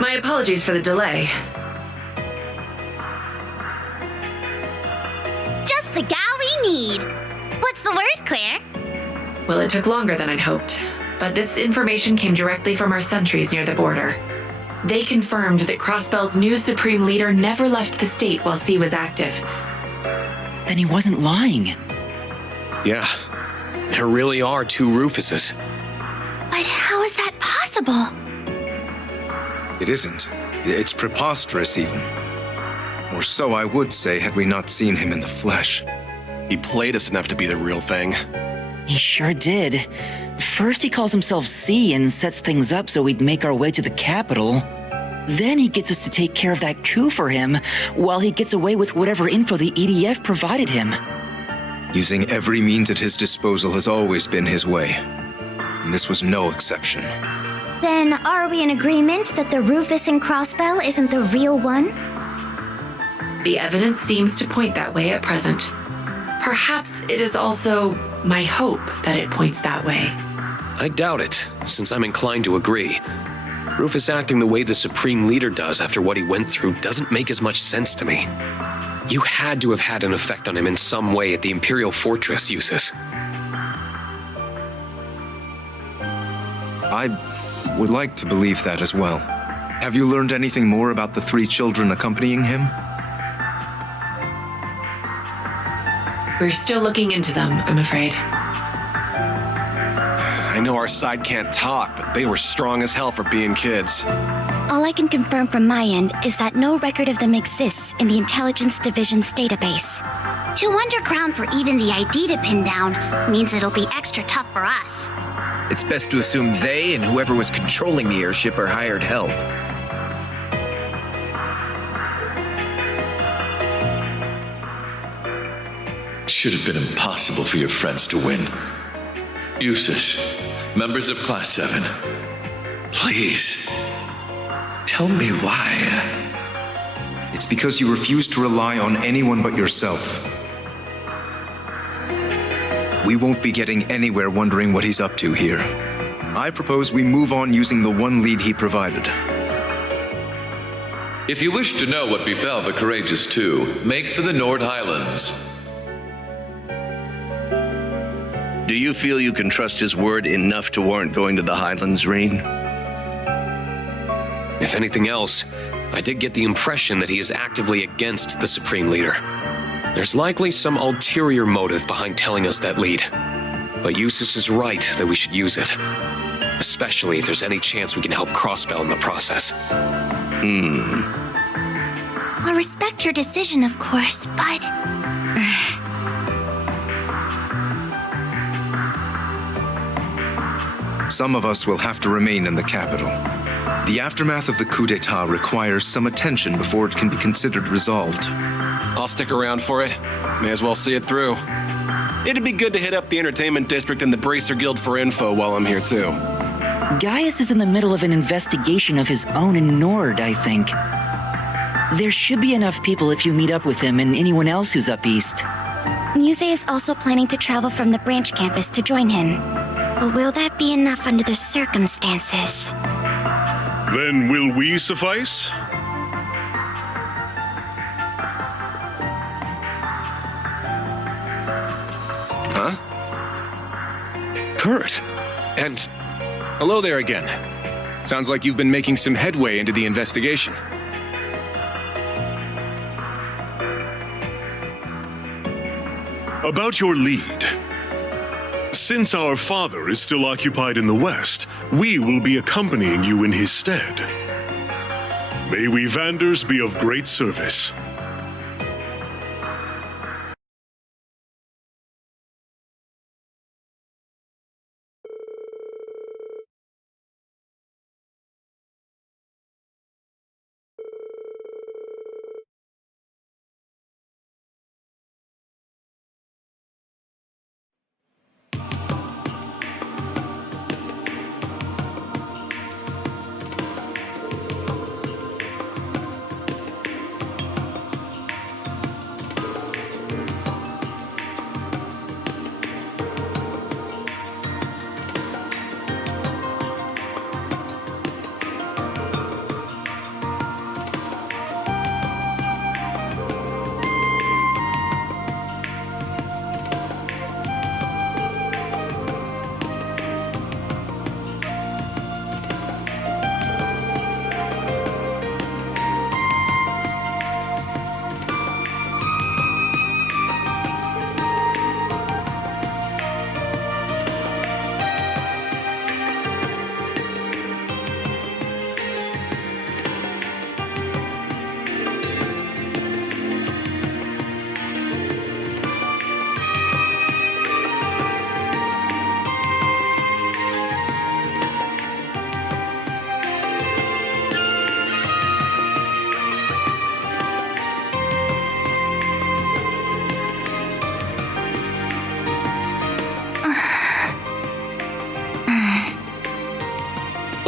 My apologies for the delay. Just the gal we need. What's the word, Claire? Well, it took longer than I'd hoped, but this information came directly from our sentries near the border. They confirmed that Crossbell's new Supreme Leader never left the state while C was active. Then he wasn't lying. Yeah, there really are two Rufuses. But how is that possible? It isn't. It's preposterous, even. Or so I would say had we not seen him in the flesh. He played us enough to be the real thing. He sure did. First he calls himself C and sets things up so we'd make our way to the capital. Then he gets us to take care of that coup for him, while he gets away with whatever info the EDF provided him. Using every means at his disposal has always been his way. And this was no exception. Then are we in agreement that the Rufus in Crossbell isn't the real one? The evidence seems to point that way at present. Perhaps it is also my hope that it points that way. I doubt it, since I'm inclined to agree. Rufus acting the way the Supreme Leader does after what he went through doesn't make as much sense to me. You had to have had an effect on him in some way at the Imperial Fortress, Eustace. I would like to believe that as well. Have you learned anything more about the 3 children accompanying him? We're still looking into them, I'm afraid. I know our side can't talk, but they were strong as hell for being kids. All I can confirm from my end is that no record of them exists in the Intelligence Division's database. Too underground for even the ID to pin down means it'll be extra tough for us. It's best to assume they and whoever was controlling the airship are hired help. It should have been impossible for your friends to win. Eustace, members of Class 7, please, tell me why. It's because you refuse to rely on anyone but yourself. We won't be getting anywhere wondering what he's up to here. I propose we move on using the one lead he provided. If you wish to know what befell the Courageous Two, make for the North Highlands. Do you feel you can trust his word enough to warrant going to the Highlands, Rean? If anything else, I did get the impression that he is actively against the Supreme Leader. There's likely some ulterior motive behind telling us that lead. But Eustace is right that we should use it. Especially if there's any chance we can help Crossbell in the process. I'll respect your decision, of course, but... Some of us will have to remain in the capital. The aftermath of the coup d'etat requires some attention before it can be considered resolved. I'll stick around for it. May as well see it through. It'd be good to hit up the Entertainment District and the Bracer Guild for info while I'm here too. Gaius is in the middle of an investigation of his own in Nord, I think. There should be enough people if you meet up with him and anyone else who's up east. Muse is also planning to travel from the branch campus to join him. But will that be enough under the circumstances? Then will we suffice? Huh? Kurt! And hello there again. Sounds like you've been making some headway into the investigation. About your lead. Since our father is still occupied in the West, we will be accompanying you in his stead. May we Vanders be of great service.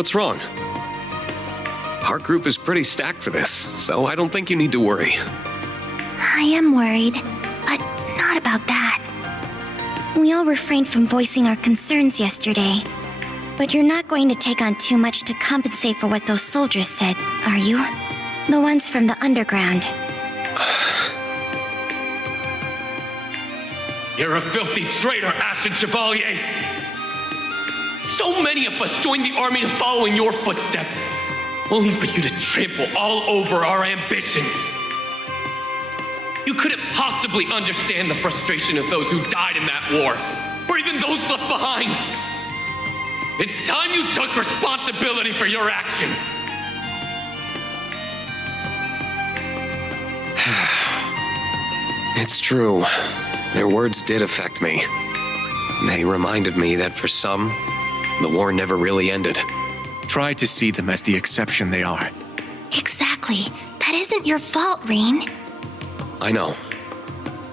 What's wrong? Our group is pretty stacked for this, so I don't think you need to worry. I am worried, but not about that. We all refrained from voicing our concerns yesterday. But you're not going to take on too much to compensate for what those soldiers said, are you? The ones from the underground. You're a filthy traitor, Ashen Chevalier! So many of us joined the army to follow in your footsteps, only for you to trample all over our ambitions. You couldn't possibly understand the frustration of those who died in that war, or even those left behind. It's time you took responsibility for your actions. It's true. Their words did affect me. They reminded me that for some, the war never really ended. Try to see them as the exception they are. Exactly. That isn't your fault, Rean. I know.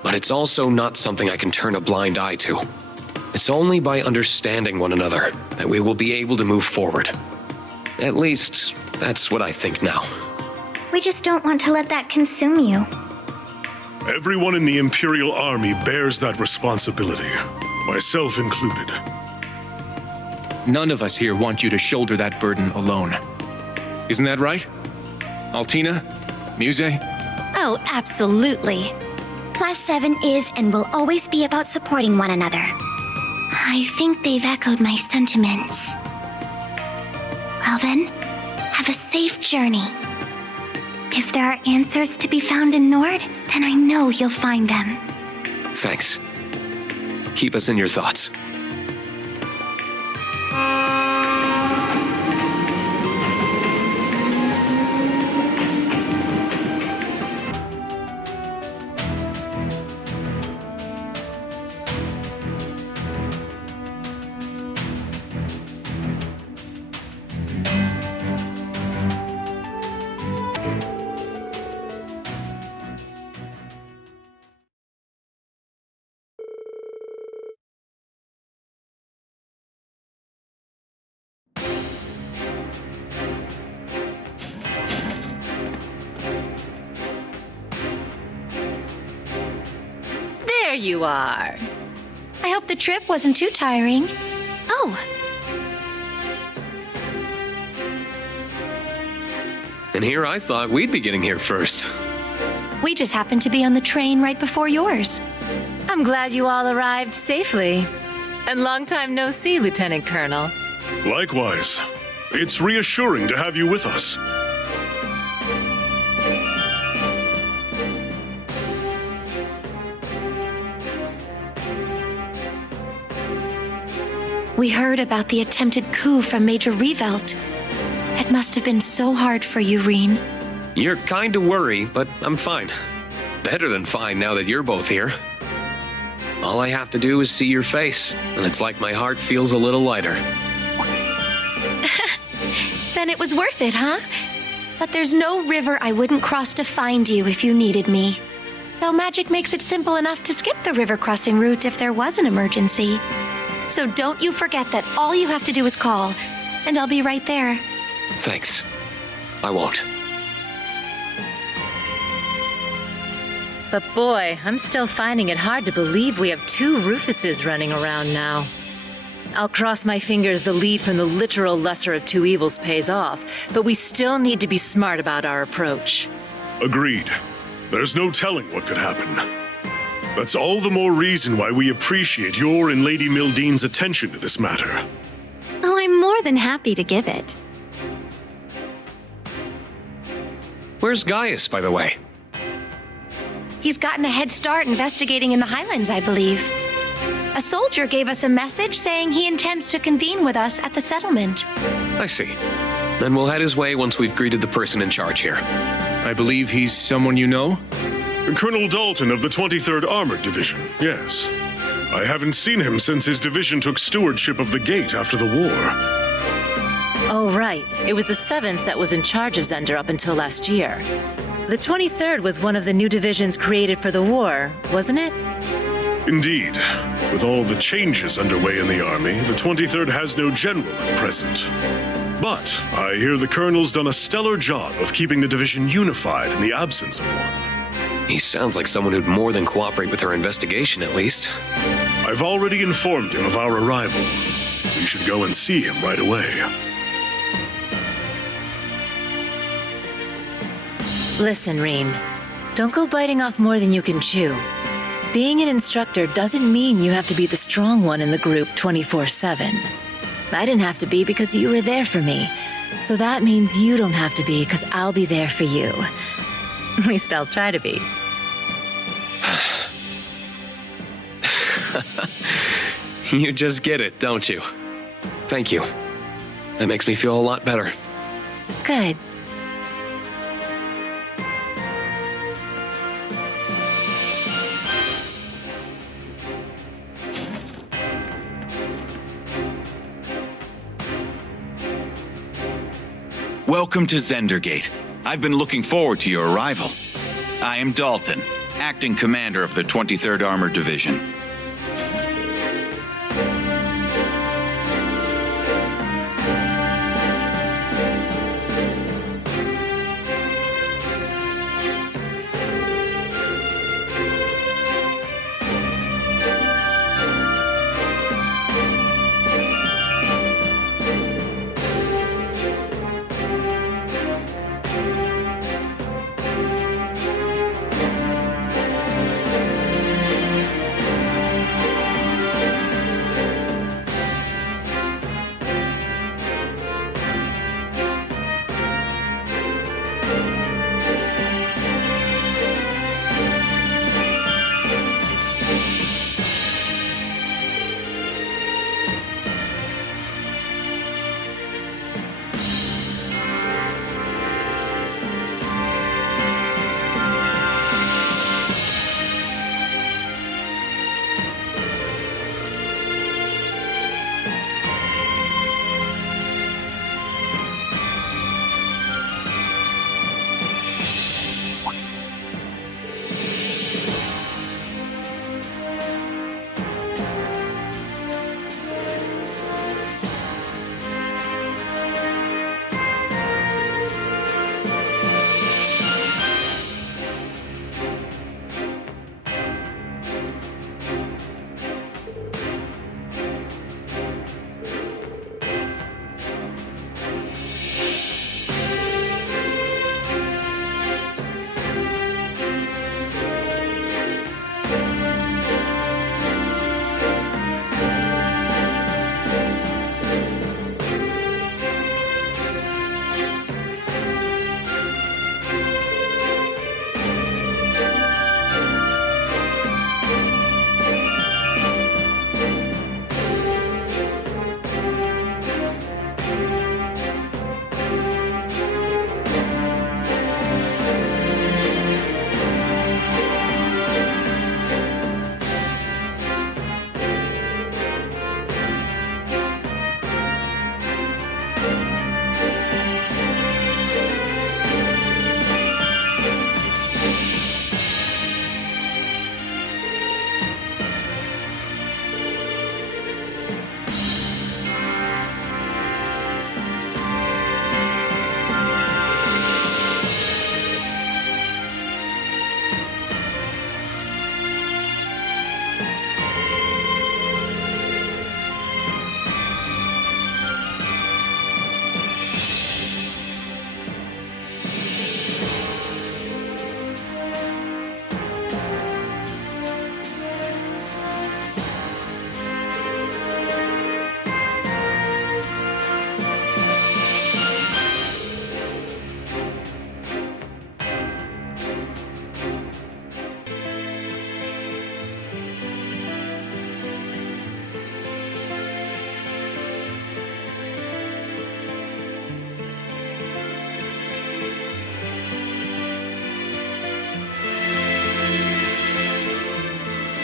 But it's also not something I can turn a blind eye to. It's only by understanding one another that we will be able to move forward. At least, that's what I think now. We just don't want to let that consume you. Everyone in the Imperial Army bears that responsibility, myself included. None of us here want you to shoulder that burden alone. Isn't that right? Altina? Muse? Oh, absolutely. Class 7 is and will always be about supporting one another. I think they've echoed my sentiments. Well then, have a safe journey. If there are answers to be found in Nord, then I know you'll find them. Thanks. Keep us in your thoughts. There you are. I hope the trip wasn't too tiring. Oh, And here I thought we'd be getting here first. We just happened to be on the train right before yours. I'm glad you all arrived safely. And long time no see, Lieutenant Colonel. Likewise. It's reassuring to have you with us. We heard about the attempted coup from Major Revelt. It must have been so hard for you, Rean. You're kind of worried, but I'm fine. Better than fine now that you're both here. All I have to do is see your face, and it's like my heart feels a little lighter. Then it was worth it, huh? But there's no river I wouldn't cross to find you if you needed me. Though magic makes it simple enough to skip the river crossing route if there was an emergency. So don't you forget that all you have to do is call, and I'll be right there. Thanks. I won't. But boy, I'm still finding it hard to believe we have two Rufuses running around now. I'll cross my fingers the lead from the literal lesser of two evils pays off, but we still need to be smart about our approach. Agreed. There's no telling what could happen. That's all the more reason why we appreciate your and Lady Mildean's attention to this matter. oh, I'm more than happy to give it. Where's Gaius, by the way? He's gotten a head start investigating in the Highlands, I believe. A soldier gave us a message saying he intends to convene with us at the settlement. I see. Then we'll head his way once we've greeted the person in charge here. I believe he's someone you know? Colonel Dalton of the 23rd Armored Division, yes. I haven't seen him since his division took stewardship of the gate after the war. Oh, right. It was the 7th that was in charge of Zender up until last year. The 23rd was one of the new divisions created for the war, wasn't it? Indeed. With all the changes underway in the army, the 23rd has no general at present. But I hear the Colonel's done a stellar job of keeping the division unified in the absence of one. He sounds like someone who'd more than cooperate with our investigation, at least. I've already informed him of our arrival. We should go and see him right away. Listen, Rean. Don't go biting off more than you can chew. Being an instructor doesn't mean you have to be the strong one in the group 24/7. I didn't have to be because you were there for me. So that means you don't have to be because I'll be there for you. At least I'll try to be. You just get it, don't you? Thank you. That makes me feel a lot better. Good. Welcome to Zendergate. I've been looking forward to your arrival. I am Dalton, acting commander of the 23rd Armored Division.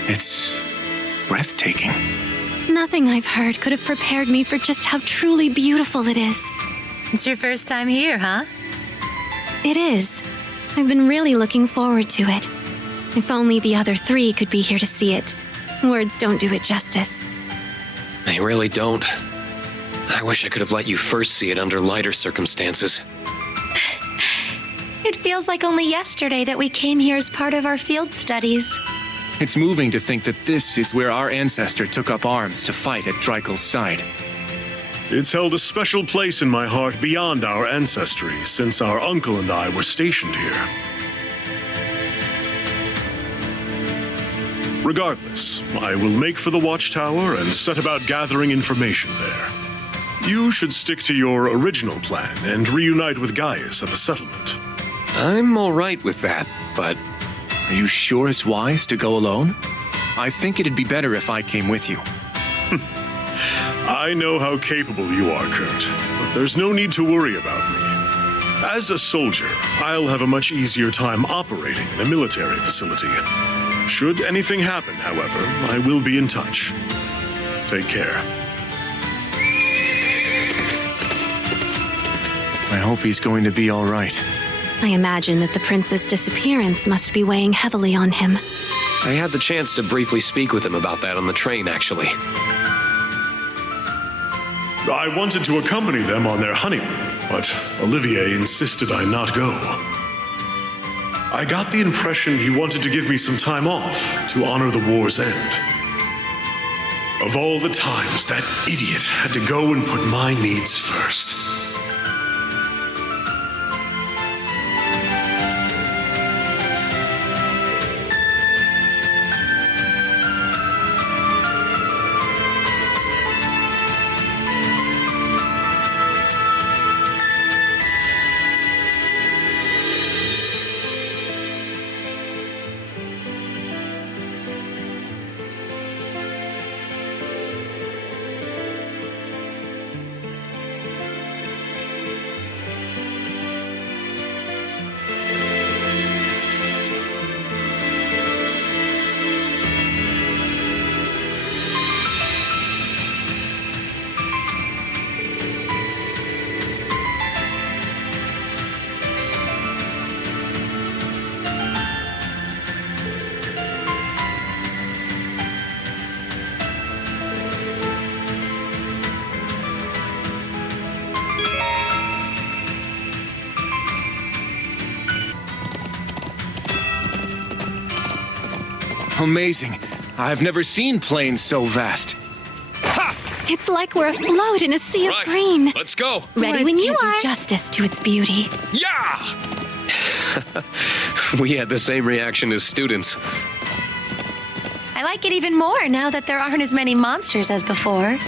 It's breathtaking. Nothing I've heard could have prepared me for just how truly beautiful it is. It's your first time here, huh? It is. I've been really looking forward to it. If only the other three could be here to see it. Words don't do it justice. They really don't. I wish I could have let you first see it under lighter circumstances. It feels like only yesterday that we came here as part of our field studies. It's moving to think that this is where our ancestor took up arms to fight at Dreikel's side. It's held a special place in my heart beyond our ancestry, since our uncle and I were stationed here. Regardless, I will make for the watchtower and set about gathering information there. You should stick to your original plan and reunite with Gaius at the settlement. I'm all right with that, but... Are you sure it's wise to go alone? I think it'd be better if I came with you. I know how capable you are, Kurt, but there's no need to worry about me. As a soldier, I'll have a much easier time operating in a military facility. Should anything happen, however, I will be in touch. Take care. I hope he's going to be all right. I imagine that the prince's disappearance must be weighing heavily on him. I had the chance to briefly speak with him about that on the train, actually. I wanted to accompany them on their honeymoon, but Olivier insisted I not go. I got the impression he wanted to give me some time off to honor the war's end. Of all the times that idiot had to go and put my needs first. Amazing. I've never seen plains so vast. It's like we're afloat in a sea of green. Let's go. Ready Words when you can't are. do Justice to its beauty. Yeah! We had the same reaction as students. I like it even more now that there aren't as many monsters as before.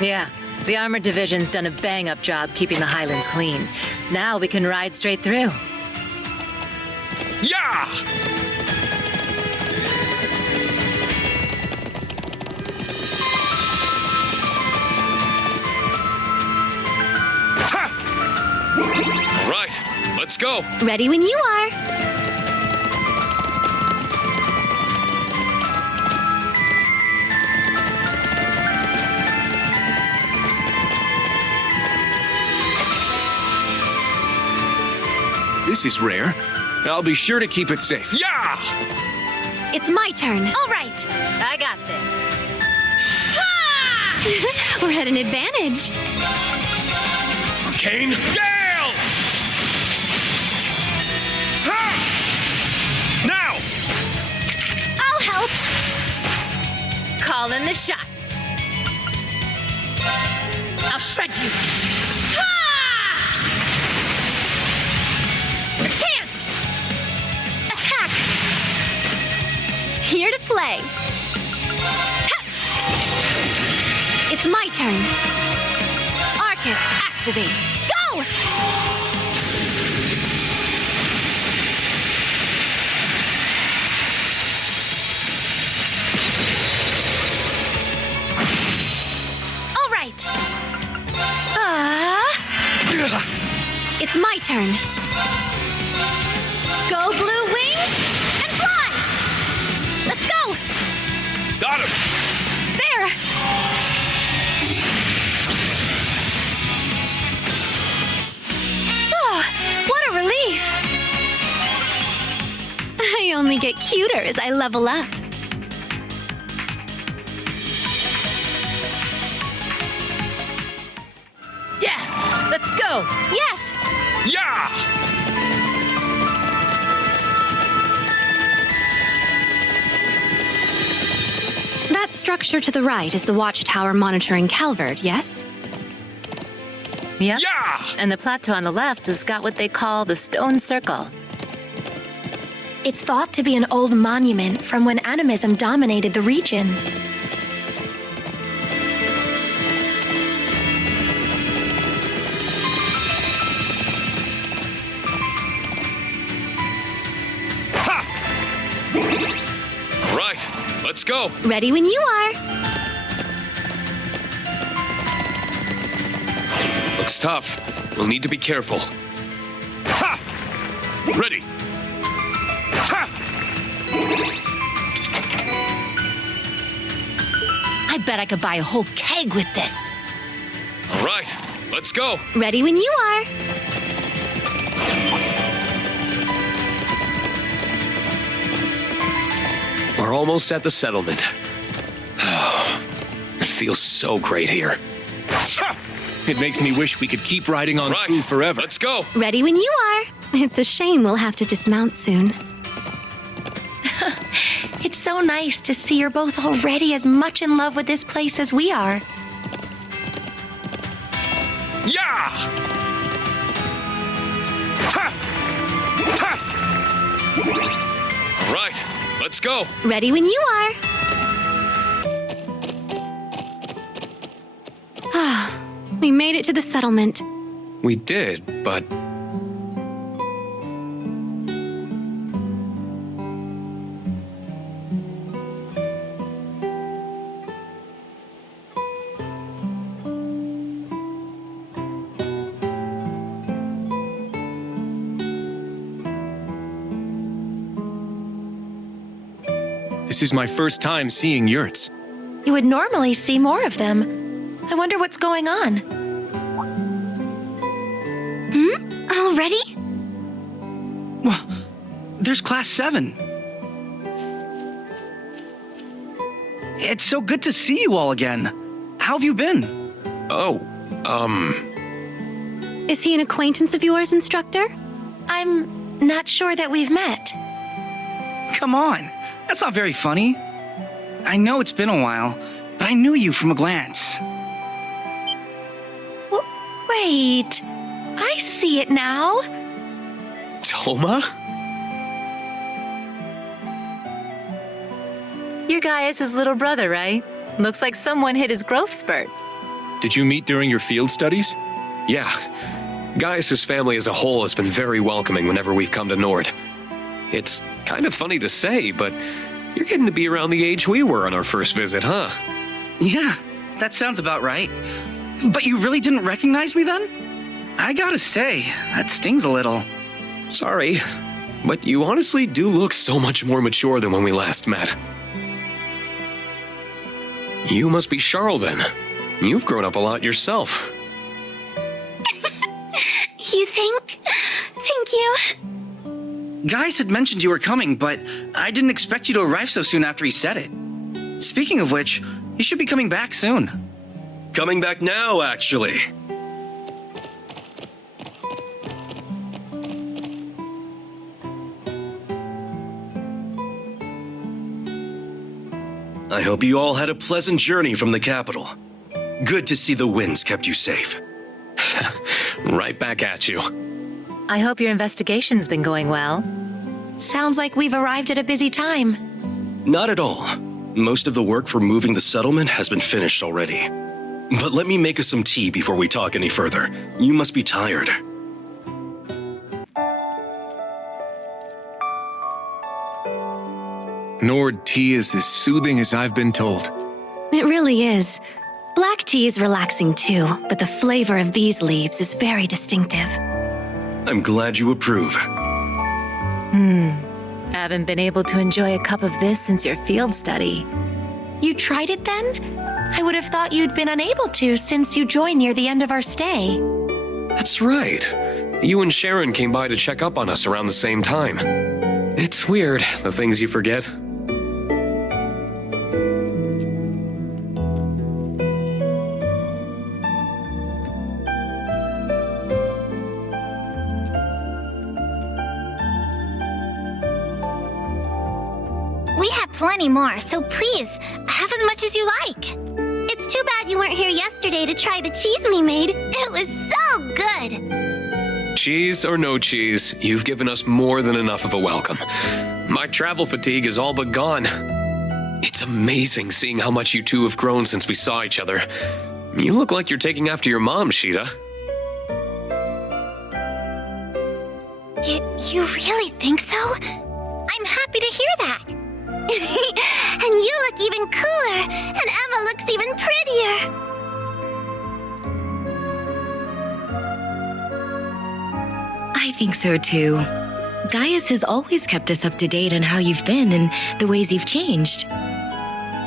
Yeah, the armored division's done a bang-up job keeping the Highlands clean. Now we can ride straight through. Yeah! All right, let's go. Ready when you are. This is rare. I'll be sure to keep it safe. Yeah! It's my turn. All right. I got this. We're at an advantage. Kane, Gale! Ha! Now! I'll help. Call in the shots. I'll shred you. Chance! Attack! Here to play. It's my turn. Arcus, activate. Go! All right. It's my turn. Go blue wings and fly! Let's go! Got him! There! Oh, what a relief! I only get cuter as I level up. go! Yes! Yeah! That structure to the right is the watchtower monitoring Calvert, yes? Yep. Yeah! And the plateau on the left has got what they call the Stone Circle. It's thought to be an old monument from when animism dominated the region. All right, let's go. Ready when you are. Looks tough. We'll need to be careful. Ha! Ready. Ha! I bet I could buy a whole keg with this. All right, let's go. Ready when you are. We're almost at the settlement. It feels so great here. It makes me wish we could keep riding on Right, through forever. let's go. Ready when you are. It's a shame we'll have to dismount soon. It's so nice to see you're both already as much in love with this place as we are. Yeah! Ha! Ha! All right, let's go. Ready when you are. We made it to the settlement. We did, but this is my first time seeing yurts. You would normally see more of them. I wonder what's going on. Already? Well, there's Class 7. It's so good to see you all again. How have you been? Is he an acquaintance of yours, instructor? I'm not sure that we've met. Come on, that's not very funny. I know it's been a while, but I knew you from a glance. Wait, I see it now. Toma? You're Gaius' little brother, right? Looks like someone hit his growth spurt. Did you meet during your field studies? Yeah. Gaius' family as a whole has been very welcoming whenever we've come to Nord. It's kind of funny to say, but you're getting to be around the age we were on our first visit, huh? Yeah, that sounds about right. But you really didn't recognize me then? I gotta say, that stings a little. Sorry, but you honestly do look so much more mature than when we last met. You must be Charles then. You've grown up a lot yourself. You think? Thank you. Gaius had mentioned you were coming, but I didn't expect you to arrive so soon after he said it. Speaking of which, you should be coming back soon. Coming back now, actually. I hope you all had a pleasant journey from the capital. Good to see the winds kept you safe. Right back at you. I hope your investigation's been going well. Sounds like we've arrived at a busy time. Not at all. Most of the work for moving the settlement has been finished already. But let me make us some tea before we talk any further. You must be tired. Nord tea is as soothing as I've been told. It really is. Black tea is relaxing too, but the flavor of these leaves is very distinctive. I'm glad you approve. Haven't been able to enjoy a cup of this since your field study. You tried it then? I would have thought you'd been unable to since you joined near the end of our stay. That's right. You and Sharon came by to check up on us around the same time. It's weird, the things you forget. plenty more, so please, have as much as you like. It's too bad you weren't here yesterday to try the cheese we made. It was so good. Cheese or no cheese, you've given us more than enough of a welcome. My travel fatigue is all but gone. It's amazing seeing how much you two have grown since we saw each other. You look like you're taking after your mom, Sheeta. You really think so? I'm happy to hear that. And you look even cooler, and Emma looks even prettier. I think so too. Gaius has always kept us up to date on how you've been and the ways you've changed.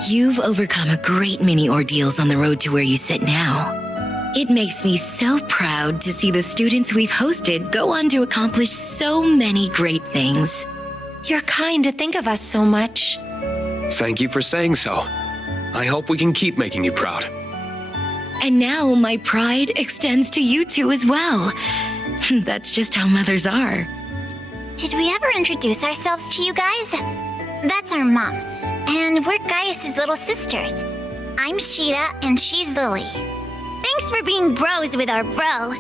You've overcome a great many ordeals on the road to where you sit now. It makes me so proud to see the students we've hosted go on to accomplish so many great things. You're kind to think of us so much. Thank you for saying so. I hope we can keep making you proud. And now my pride extends to you two as well. That's just how mothers are. Did we ever introduce ourselves to you guys? That's our mom, and we're Gaius's little sisters. I'm Sheeta, and she's Lily. Thanks for being bros with our bro.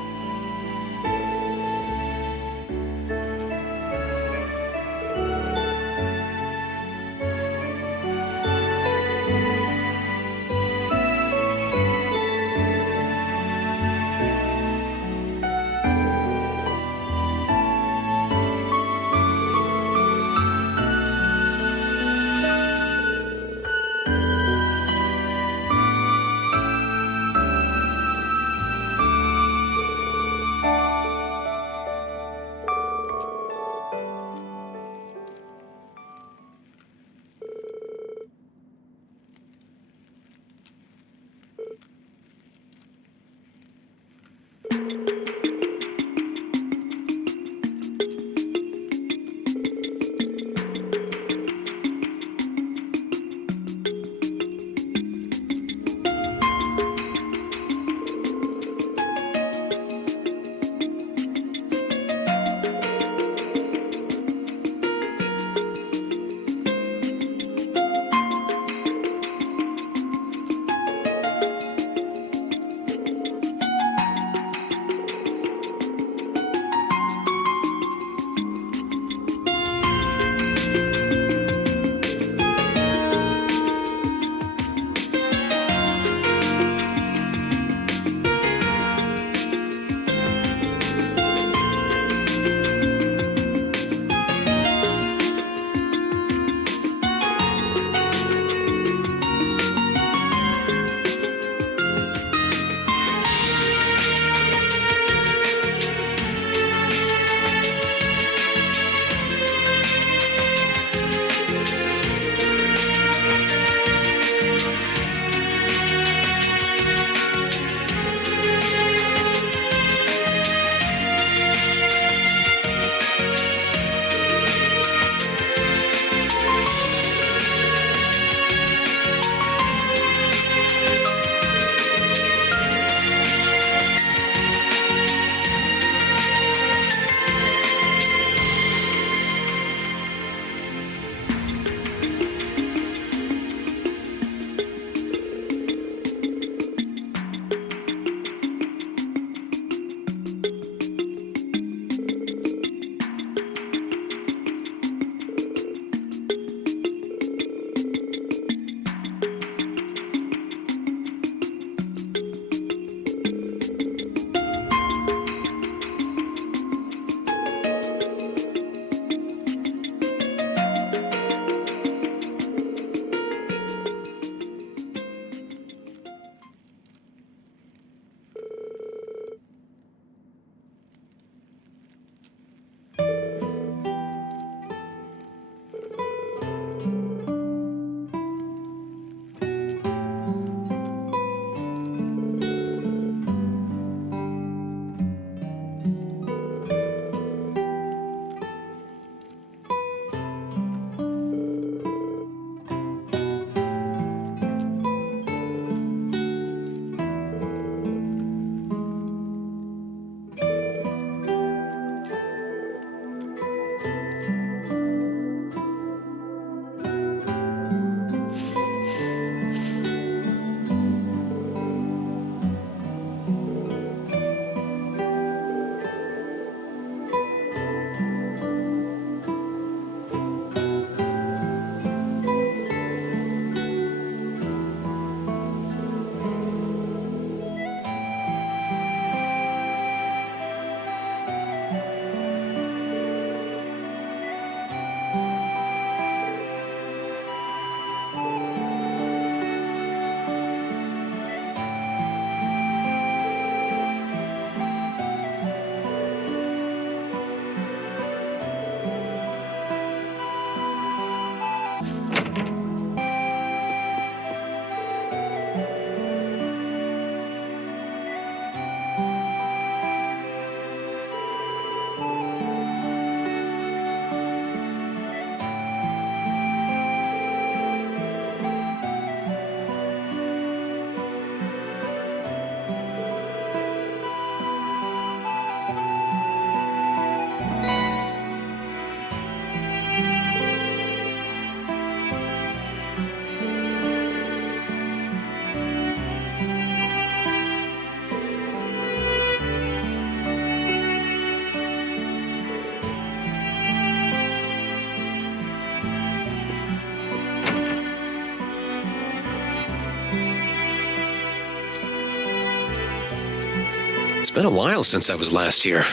been a while since I was last here.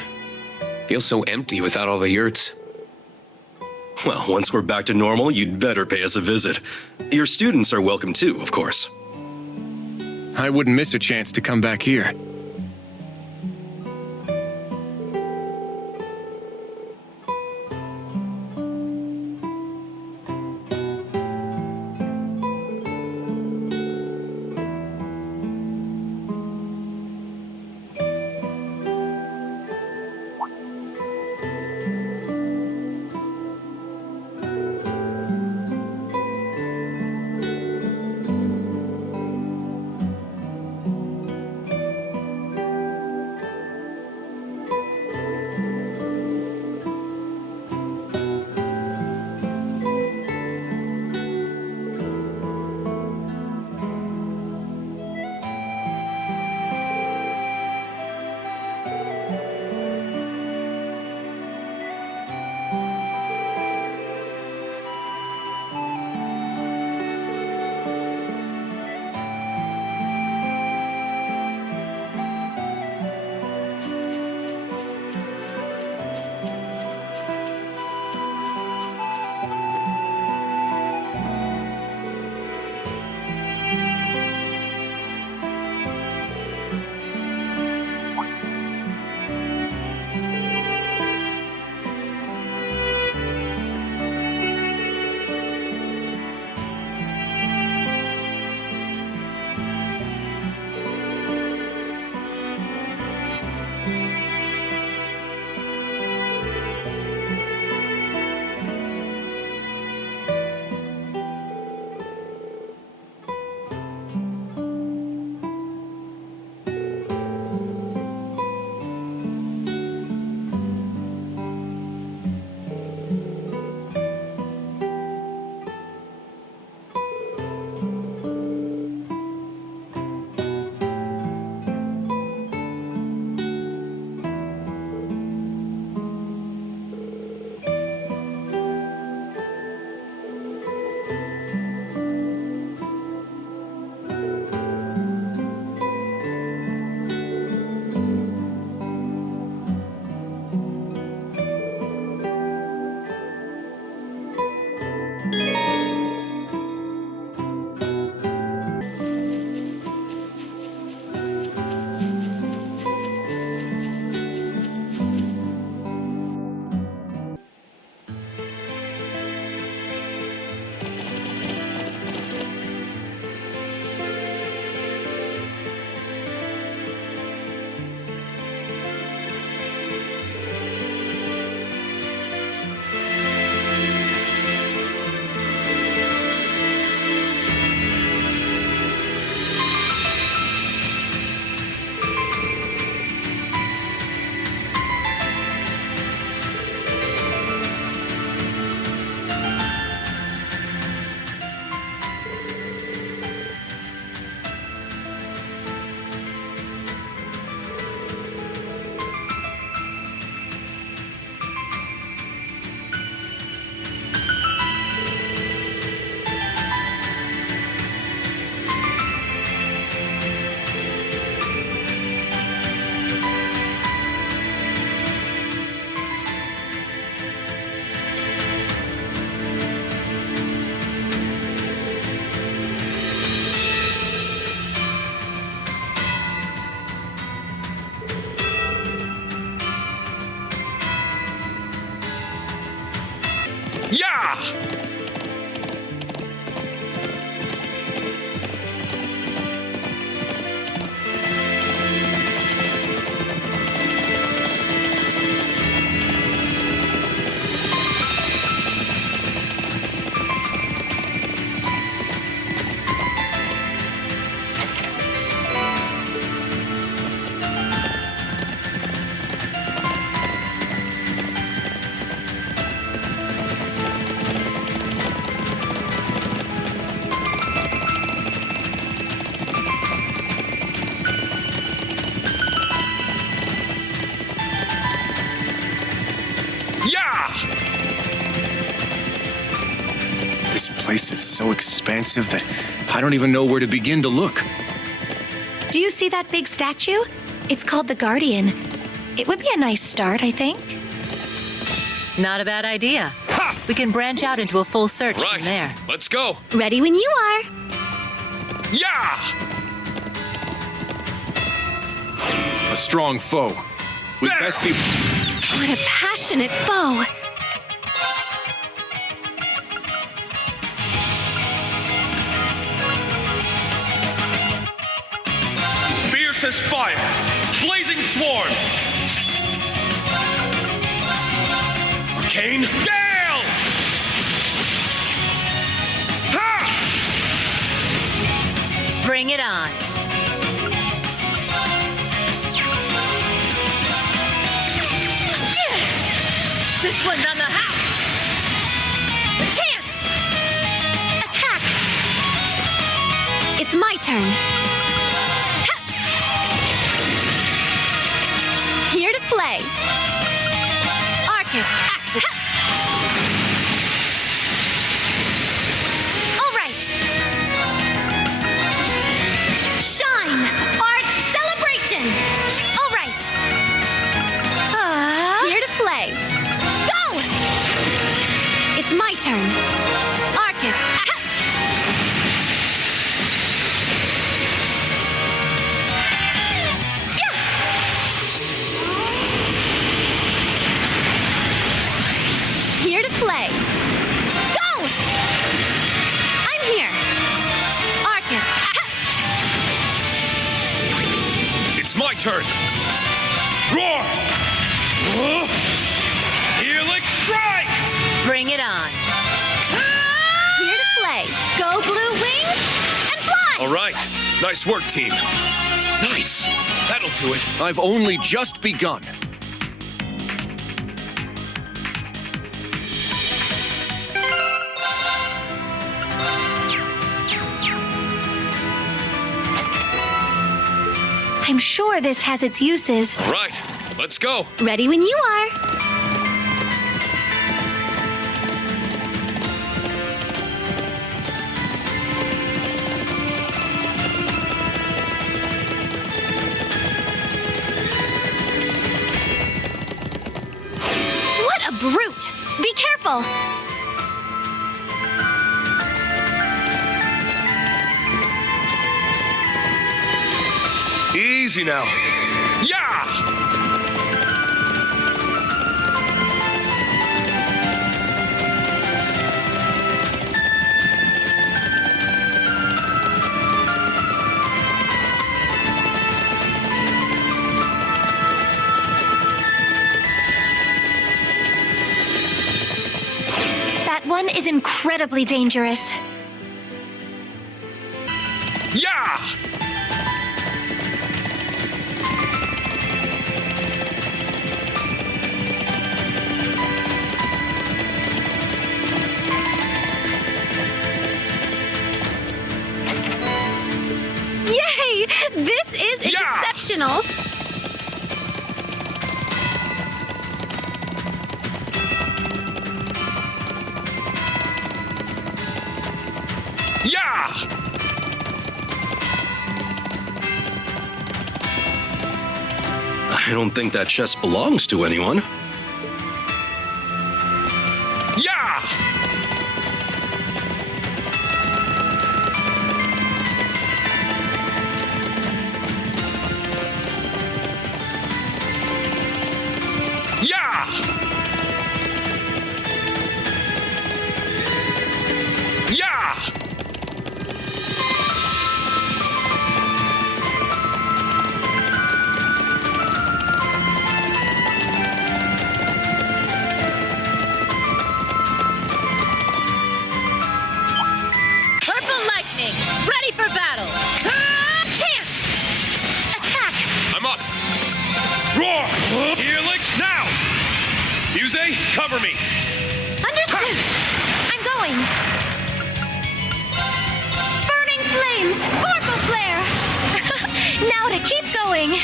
Feels so empty without all the yurts. Well, once we're back to normal, you'd better pay us a visit. Your students are welcome too, of course. I wouldn't miss a chance to come back here. place is so expansive that I don't even know where to begin to look. Do you see that big statue? It's called the Guardian. It would be a nice start, I think. Not a bad idea. We can branch out into a full search Right. from there. Let's go. Ready when you are. Yeah! A strong foe. We'd best be... What a passionate foe. Fierce as fire! Blazing swarm! Arcane Gale! Ha! Bring it on. This one's on the house. Chance! Attack! It's my turn. Ha! Here to play. Arcus, active. All right. Shine! Arts celebration! All right. Here to play. Go! It's my turn. Arcus. Here to play. Go! I'm here. Arcus. It's my turn! Roar! Helix strike! Bring it on. Here to play. Go blue wings and fly! All right. Nice work, team. Nice. That'll do it. I've only just begun. I'm sure this has its uses. All right. Let's go. Ready when you are. What a brute! Be careful! Easy now. Yeah! That one is incredibly dangerous. Yeah! Yay! This is exceptional! Yeah! I don't think that chest belongs to anyone. Yeah! Yeah! Yeah! Purple lightning, ready for battle. Chance! Attack! I'm up! Roar! Helix now! Muse, cover me! Understood! I'm going! Burning flames! Vorpal flare! Now to keep going!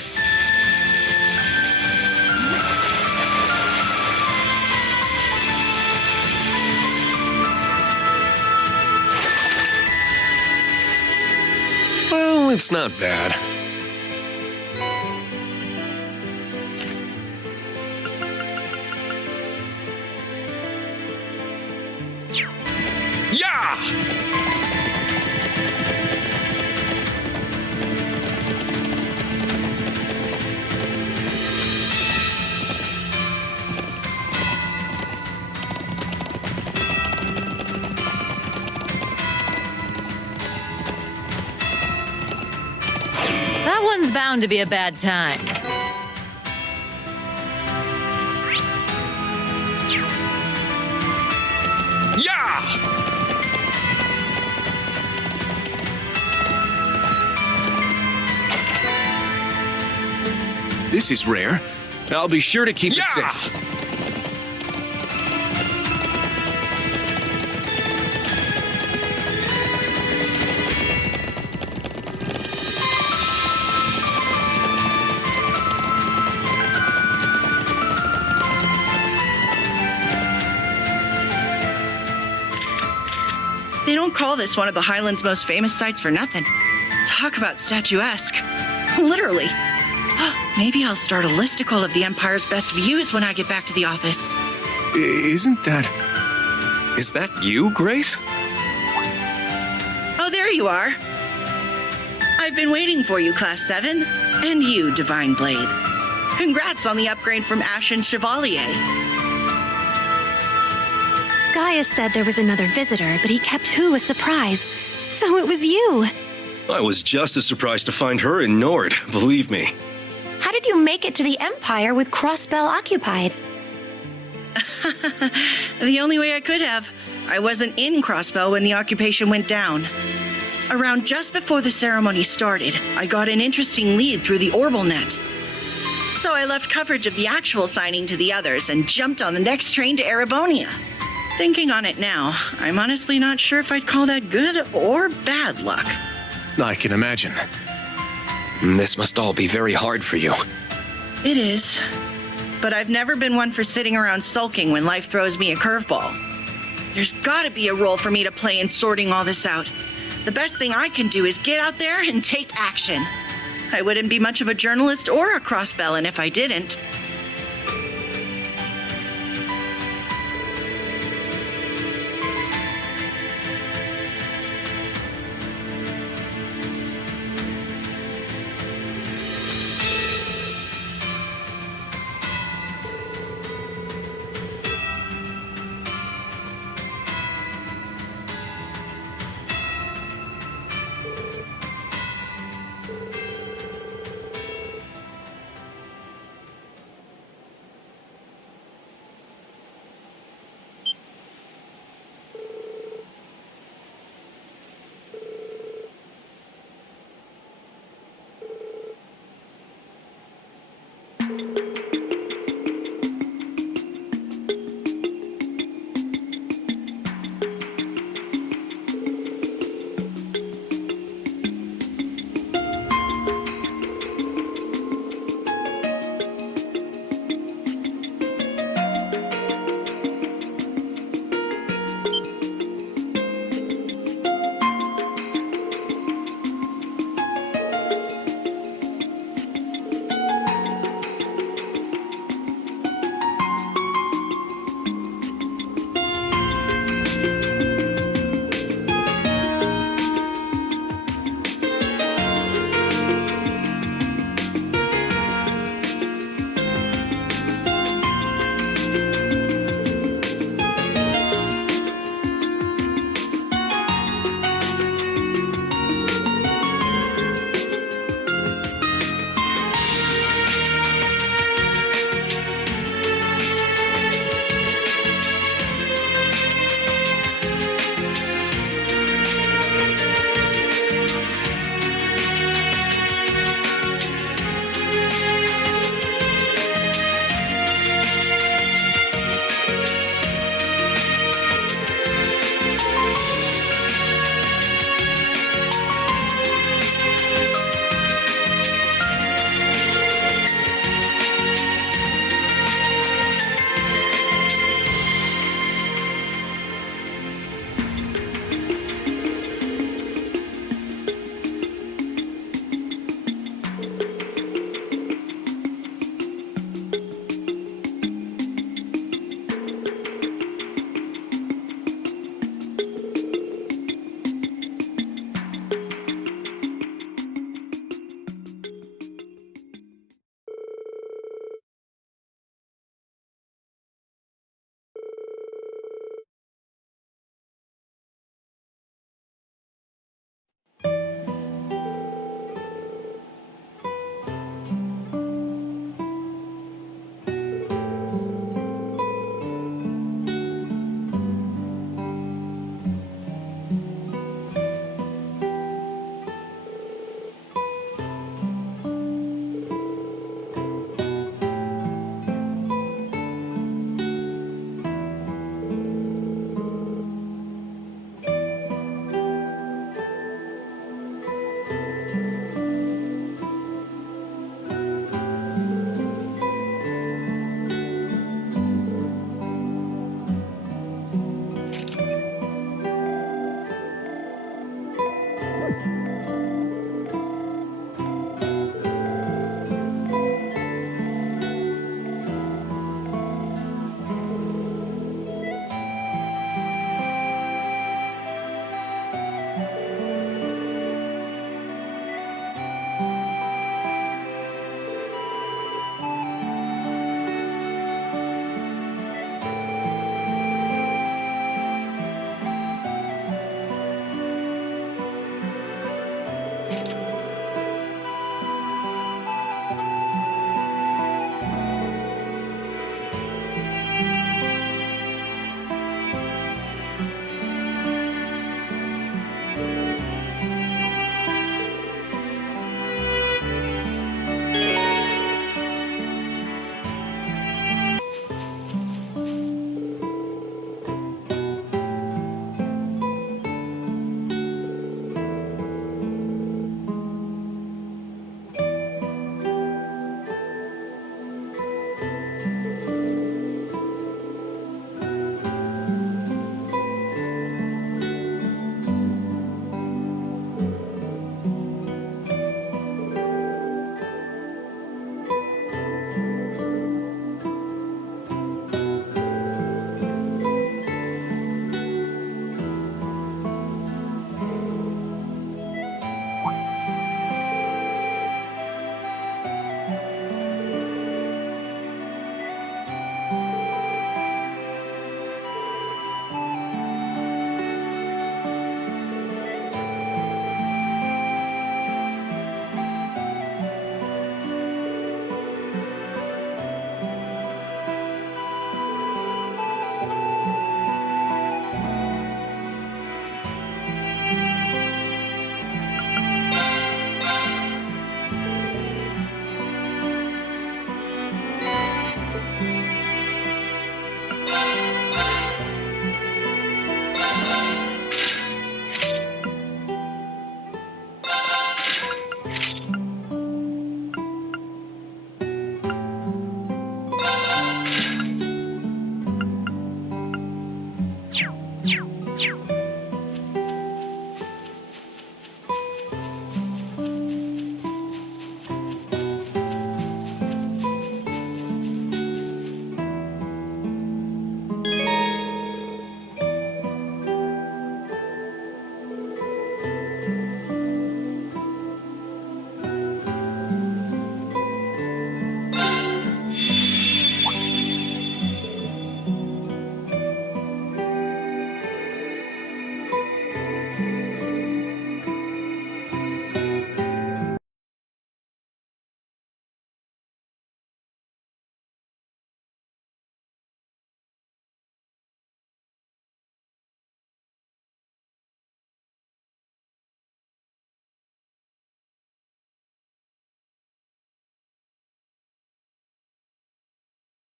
destinies! Well, it's not bad. Yeah! That one's bound to be a bad time. Yeah! This is rare. I'll be sure to keep it safe. They don't call this one of the Highlands' most famous sites for nothing. Talk about statuesque. Literally. Maybe I'll start a listicle of the Empire's best views when I get back to the office. Isn't that... Is that you, Grace? Oh, there you are. I've been waiting for you, Class 7. And you, Divine Blade. Congrats on the upgrade from Ashen Chevalier. Gaius said there was another visitor, but he kept Who a surprise. So it was you. I was just as surprised to find her in Nord, believe me. How did you make it to the Empire with Crossbell occupied? The only way I could have. I wasn't in Crossbell when the occupation went down. Around just before the ceremony started, I got an interesting lead through the Orbal net. So I left coverage of the actual signing to the others and jumped on the next train to Erebonia. Thinking on it now, I'm honestly not sure if I'd call that good or bad luck. I can imagine. This must all be very hard for you. It is. But I've never been one for sitting around sulking when life throws me a curveball. There's gotta be a role for me to play in sorting all this out. The best thing I can do is get out there and take action. I wouldn't be much of a journalist or a crossbellin if I didn't.